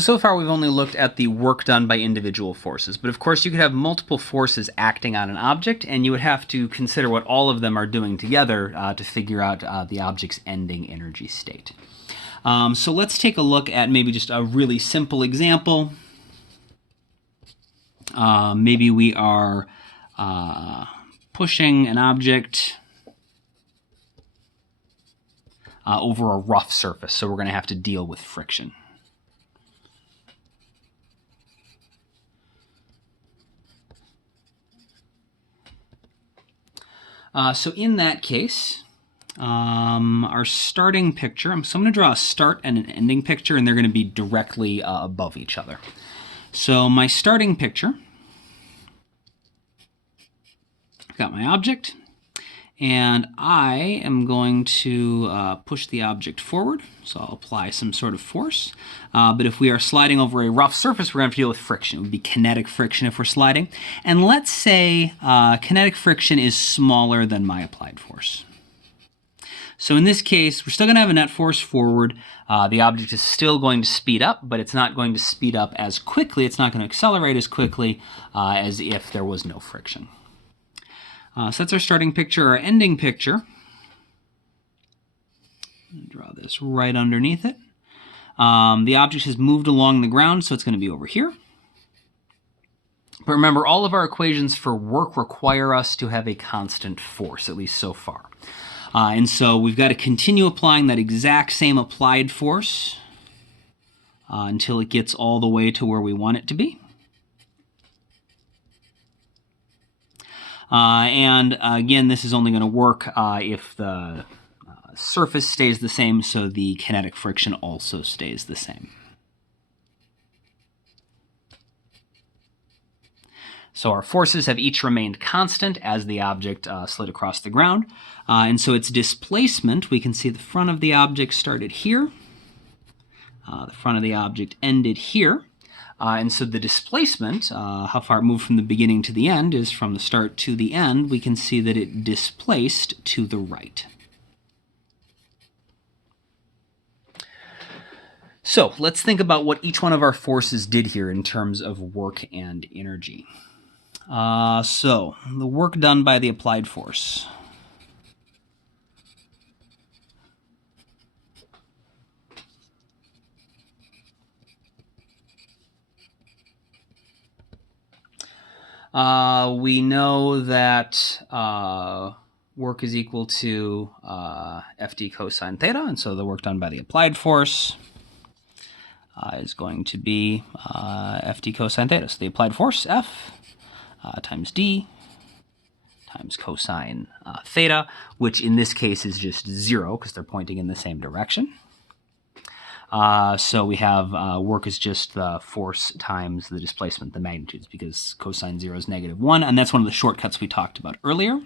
So far we've only looked at the work done by individual forces, but of course you could have multiple forces acting on an object, and you would have to consider what all of them are doing together to figure out the object's ending energy state. So let's take a look at maybe just a really simple example. Maybe we are pushing an object over a rough surface, so we're going to have to deal with friction. So in that case, our starting picture, so I'm going to draw a start and an ending picture, and they're going to be directly above each other. So my starting picture, I've got my object, and I am going to push the object forward, so I'll apply some sort of force. But if we are sliding over a rough surface, we're going to have to deal with friction. It would be kinetic friction if we're sliding. And let's say kinetic friction is smaller than my applied force. So in this case, we're still going to have a net force forward. The object is still going to speed up, but it's not going to speed up as quickly. It's not going to accelerate as quickly as if there was no friction. So that's our starting picture. Our ending picture, draw this right underneath it. The object has moved along the ground, so it's going to be over here. But remember, all of our equations for work require us to have a constant force, at least so far. And so we've got to continue applying that exact same applied force until it gets all the way to where we want it to be. And again, this is only going to work if the surface stays the same, so the kinetic friction also stays the same. So our forces have each remained constant as the object slid across the ground. And so its displacement, we can see the front of the object started here. The front of the object ended here. And so the displacement, how far it moved from the beginning to the end, is from the start to the end. We can see that it displaced to the right. So let's think about what each one of our forces did here in terms of work and energy. So the work done by the applied force. We know that work is equal to FD cosine theta, and so the work done by the applied force is going to be FD cosine theta. So the applied force, F, times D times cosine theta, which in this case is just 0 because they're pointing in the same direction. So we have work is just the force times the displacement, the magnitudes, because cosine 0 is -1, and that's one of the shortcuts we talked about earlier.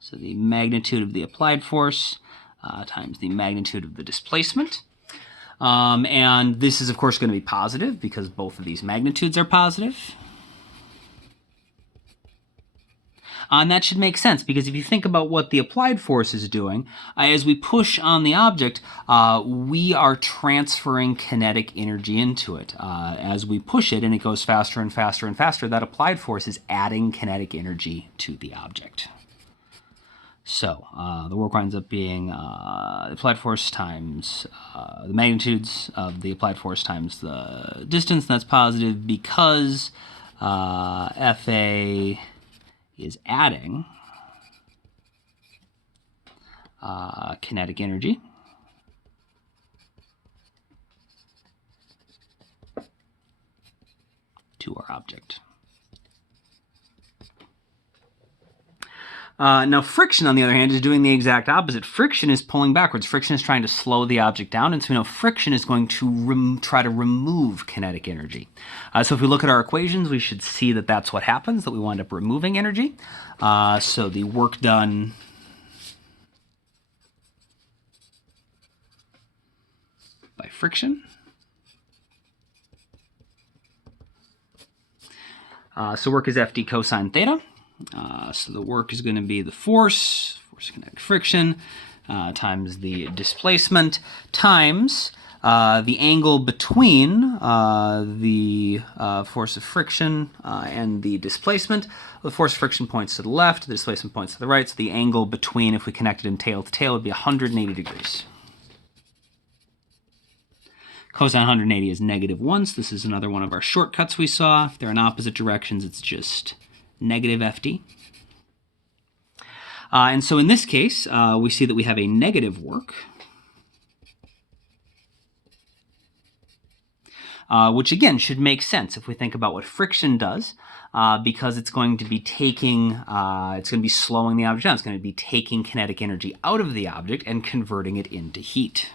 So the magnitude of the applied force times the magnitude of the displacement. And this is, of course, going to be positive because both of these magnitudes are positive. And that should make sense, because if you think about what the applied force is doing, as we push on the object, we are transferring kinetic energy into it. As we push it and it goes faster and faster and faster, that applied force is adding kinetic energy to the object. So the work winds up being the applied force times the magnitudes of the applied force times the distance, and that's positive because FA is adding kinetic energy to our object. Now friction, on the other hand, is doing the exact opposite. Friction is pulling backwards. Friction is trying to slow the object down, and so we know friction is going to try to remove kinetic energy. So if we look at our equations, we should see that that's what happens, that we wind up removing energy. So the work done by friction. So work is FD cosine theta. So the work is going to be the force kinetic friction, times the displacement, times the angle between the force of friction and the displacement. The force of friction points to the left, the displacement points to the right, so the angle between, if we connected in tail to tail, would be 180 degrees. Cosine 180 is -1, so this is another one of our shortcuts we saw. If they're in opposite directions, it's just negative FD. And so in this case, we see that we have a negative work, which again should make sense if we think about what friction does, because it's going to be taking, it's going to be slowing the object down. It's going to be taking kinetic energy out of the object and converting it into heat.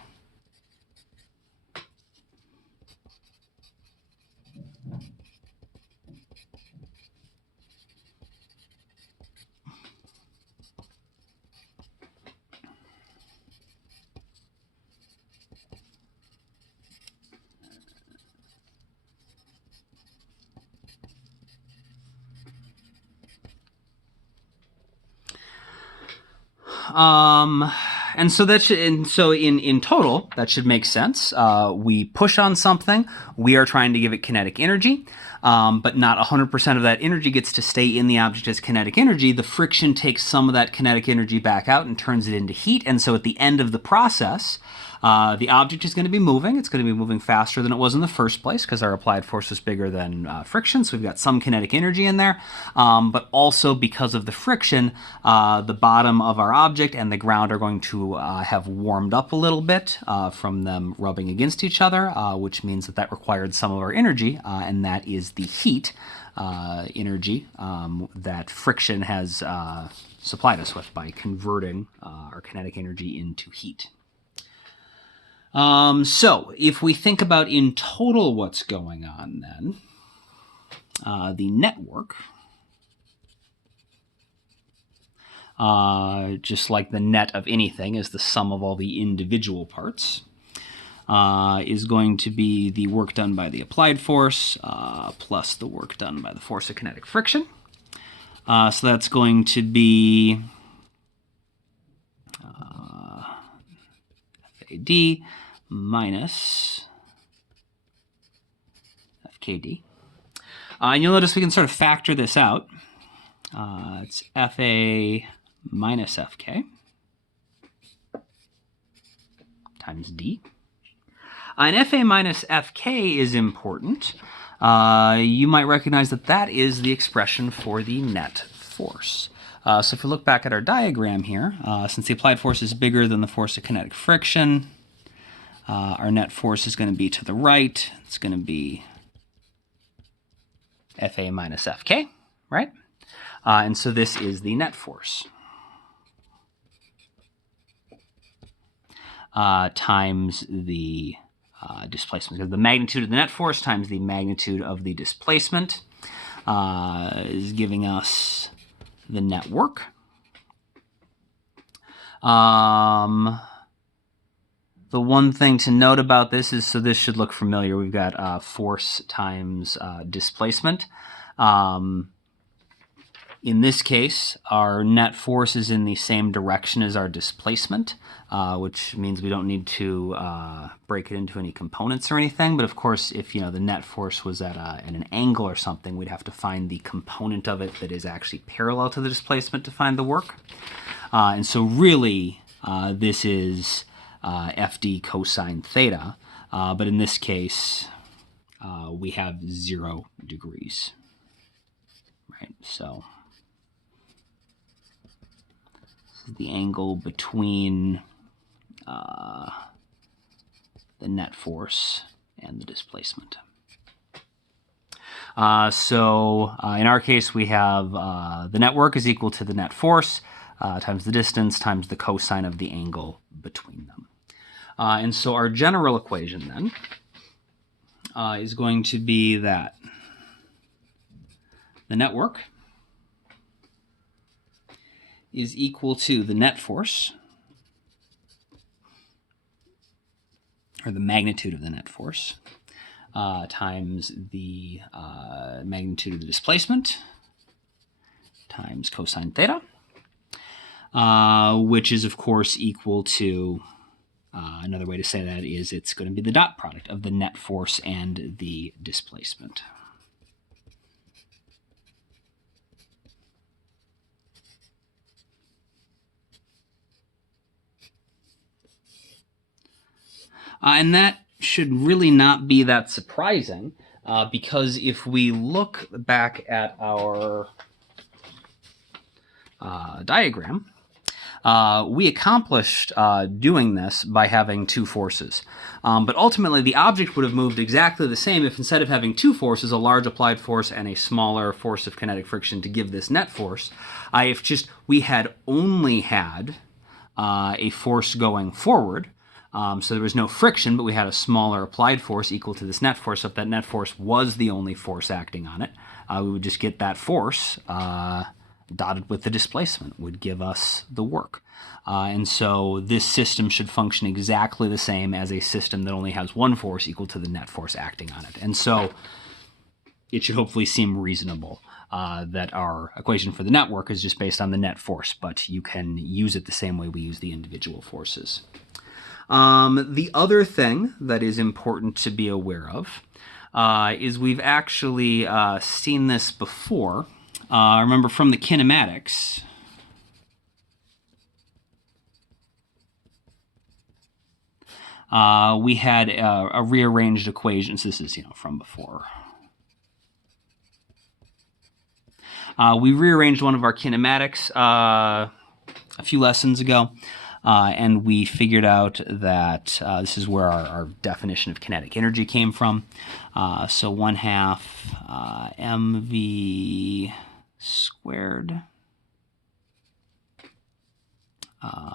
And so that should, and so in total, that should make sense. We push on something, we are trying to give it kinetic energy, but not 100% of that energy gets to stay in the object as kinetic energy. The friction takes some of that kinetic energy back out and turns it into heat. And so at the end of the process, the object is going to be moving. It's going to be moving faster than it was in the first place because our applied force was bigger than friction, so we've got some kinetic energy in there. But also because of the friction, the bottom of our object and the ground are going to have warmed up a little bit from them rubbing against each other, which means that that required some of our energy, and that is the heat energy that friction has supplied us with by converting our kinetic energy into heat. So if we think about in total what's going on then, the network, just like the net of anything is the sum of all the individual parts, is going to be the work done by the applied force plus the work done by the force of kinetic friction. So that's going to be FAD minus FKD. And you'll notice we can sort of factor this out. It's FA minus FK times D. And FA minus FK is important. You might recognize that that is the expression for the net force. So if we look back at our diagram here, since the applied force is bigger than the force of kinetic friction, our net force is going to be to the right. It's going to be FA minus FK, right? And so this is the net force times the displacement. Because the magnitude of the net force times the magnitude of the displacement is giving us the net work. The one thing to note about this is, so this should look familiar, we've got force times displacement. In this case, our net force is in the same direction as our displacement, which means we don't need to break it into any components or anything. But of course, if the net force was at an angle or something, we'd have to find the component of it that is actually parallel to the displacement to find the work. And so really, this is FD cosine theta, but in this case, we have 0 degrees, right? So this is the angle between the net force and the displacement. So in our case, we have the net work is equal to the net force times the distance times the cosine of the angle between them. And so our general equation then is going to be that the net work is equal to the net force, or the magnitude of the net force, times the magnitude of the displacement, times cosine theta, which is, of course, equal to Another way to say that is it's going to be the dot product of the net force and the displacement. And that should really not be that surprising, because if we look back at our diagram, we accomplished doing this by having two forces. But ultimately, the object would have moved exactly the same if instead of having two forces, a large applied force and a smaller force of kinetic friction to give this net force, if just we had only had a force going forward, so there was no friction, but we had a smaller applied force equal to this net force. So if that net force was the only force acting on it, we would just get that force dotted with the displacement would give us the work. And so this system should function exactly the same as a system that only has one force equal to the net force acting on it. And so it should hopefully seem reasonable that our equation for the network is just based on the net force, but you can use it the same way we use the individual forces. The other thing that is important to be aware of is we've actually seen this before. Remember from the kinematics, we had a rearranged equation. So this is, from before. We rearranged one of our kinematics a few lessons ago, and we figured out that this is where our definition of kinetic energy came from. So 1/2 mv squared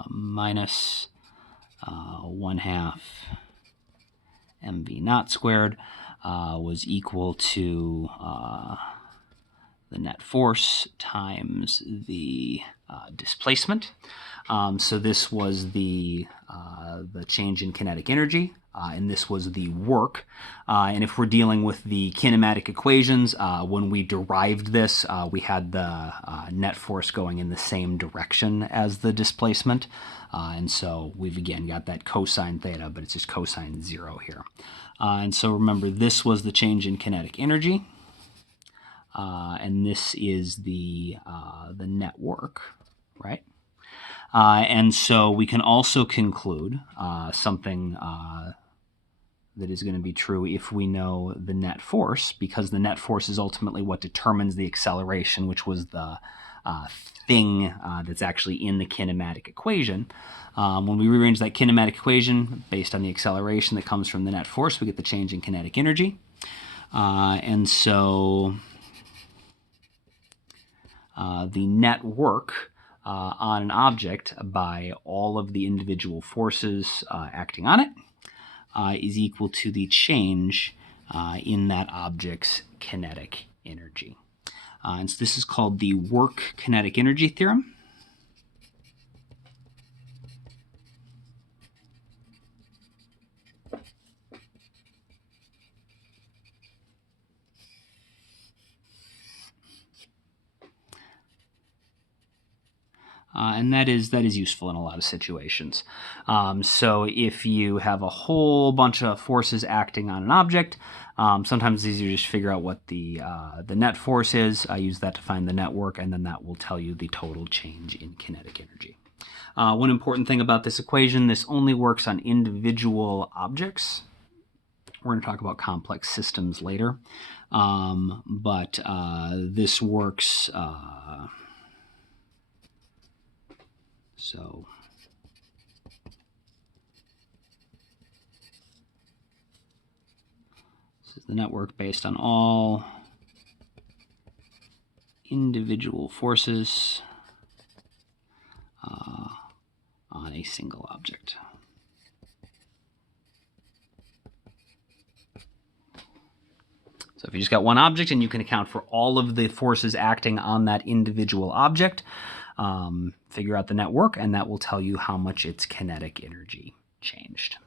minus 1/2 mv naught squared was equal to the net force times the displacement. So this was the change in kinetic energy, and this was the work. And if we're dealing with the kinematic equations, when we derived this, we had the net force going in the same direction as the displacement. And so we've again got that cosine theta, but it's just cosine 0 here. And so remember, this was the change in kinetic energy. And this is the net work, right? And so we can also conclude something that is going to be true if we know the net force, because the net force is ultimately what determines the acceleration, which was the thing that's actually in the kinematic equation. When we rearrange that kinematic equation based on the acceleration that comes from the net force, we get the change in kinetic energy. And so the net work on an object by all of the individual forces acting on it is equal to the change in that object's kinetic energy. And so this is called the work-kinetic energy theorem. And that is useful in a lot of situations. So if you have a whole bunch of forces acting on an object, sometimes it's easier to just figure out what the net force is. I use that to find the net work, and then that will tell you the total change in kinetic energy. One important thing about this equation, this only works on individual objects. We're going to talk about complex systems later, but this works. So this is the network based on all individual forces on a single object. So if you just got one object and you can account for all of the forces acting on that individual object, figure out the net work, and that will tell you how much its kinetic energy changed.